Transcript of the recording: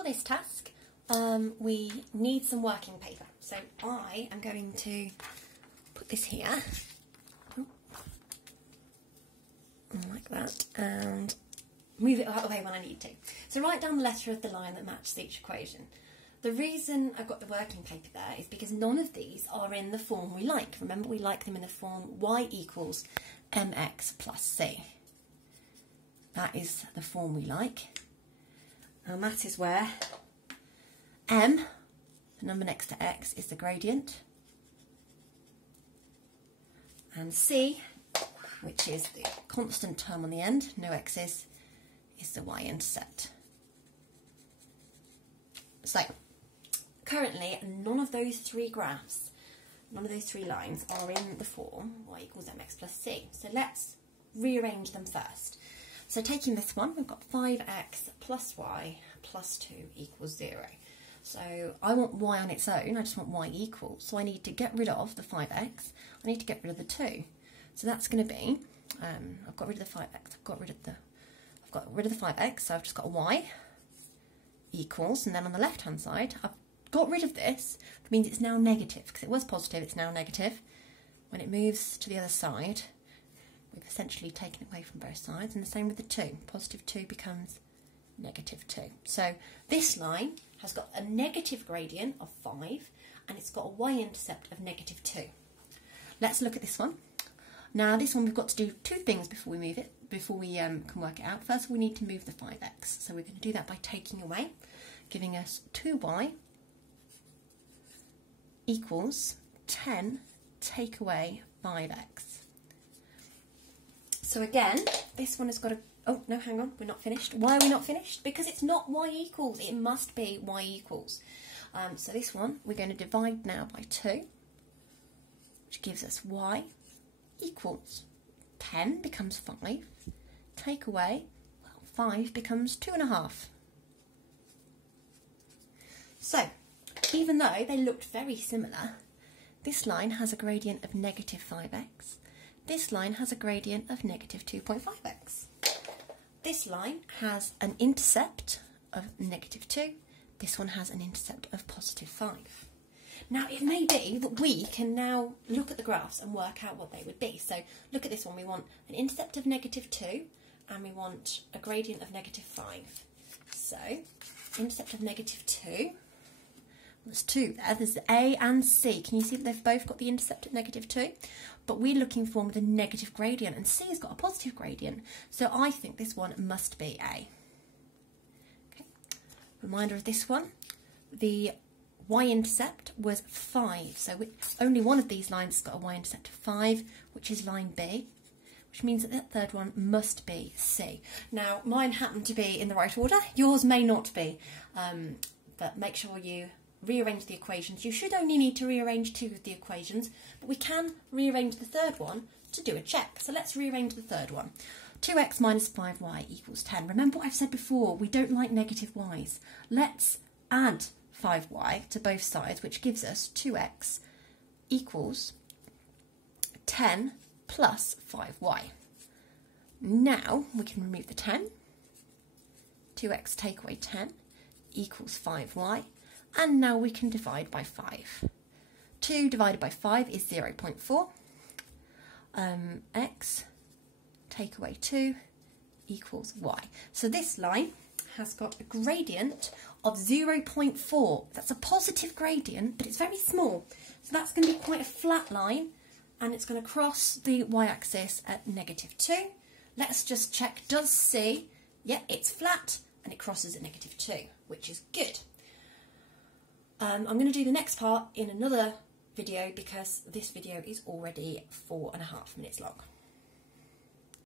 for this task, we need some working paper. So I am going to put this here, like that, and move it out of the way when I need to. So write down the letter of the line that matches each equation. The reason I've got the working paper there is because none of these are in the form we like. Remember, we like them in the form y equals mx plus c. That is the form we like. And that is where m, the number next to x, is the gradient. And c, which is the constant term on the end, no x's, is the y-intercept. So, currently, none of those three graphs, none of those three lines are in the form y equals mx plus c. So let's rearrange them first. So taking this one, we've got 5x plus y plus 2 equals 0. So I want y on its own, I just want y equals. So I need to get rid of the 5x, I need to get rid of the 2. So that's going to be, I've got rid of the 5x, I've got rid of the 5x, so I've just got a y equals, and then on the left hand side, I've got rid of this, that means it's now negative, because it was positive, it's now negative. When it moves to the other side, we've essentially taken it away from both sides, and the same with the 2. Positive 2 becomes negative 2. So this line has got a negative gradient of 5, and it's got a y-intercept of negative 2. Let's look at this one. Now this one we've got to do two things before we move it, before we can work it out. First we need to move the 5x, so we're going to do that by taking away, giving us 2y equals 10 take away 5x. So again, this one has got a, oh no, hang on, we're not finished. Why are we not finished? Because it's not y equals, it must be y equals. So this one we're going to divide now by 2, which gives us y equals 10 becomes 5, take away, well, 5 becomes 2.5. So, even though they looked very similar, this line has a gradient of negative 5x, this line has a gradient of negative 2.5x. This line has an intercept of negative 2, this one has an intercept of positive 5. Now, it may be that we can now look at the graphs and work out what they would be. So, look at this one. We want an intercept of negative 2 and we want a gradient of negative 5. So, intercept of negative 2, there's 2 there. There's A and C. Can you see that they've both got the intercept at negative 2? But we're looking for with a negative gradient, and C has got a positive gradient. So, I think this one must be A. Okay. Reminder of this one. The y-intercept was 5, so only one of these lines has got a y-intercept of 5, which is line B, which means that that third one must be C. Now, mine happened to be in the right order, yours may not be, but make sure you rearrange the equations. You should only need to rearrange 2 of the equations, but we can rearrange the third one to do a check. So let's rearrange the third one. 2x minus 5y equals 10. Remember what I've said before, we don't like negative y's. Let's add 5y to both sides, which gives us 2x equals 10 plus 5y. Now we can remove the 10. 2x take away 10 equals 5y, and now we can divide by 5. 2 divided by 5 is 0.4. X take away 2 equals y. So this line has got a gradient of 0.4. That's a positive gradient, but it's very small. So that's going to be quite a flat line, and it's going to cross the y-axis at negative 2. Let's just check, does C, yeah, it's flat, and it crosses at negative 2, which is good. I'm going to do the next part in another video because this video is already 4.5 minutes long.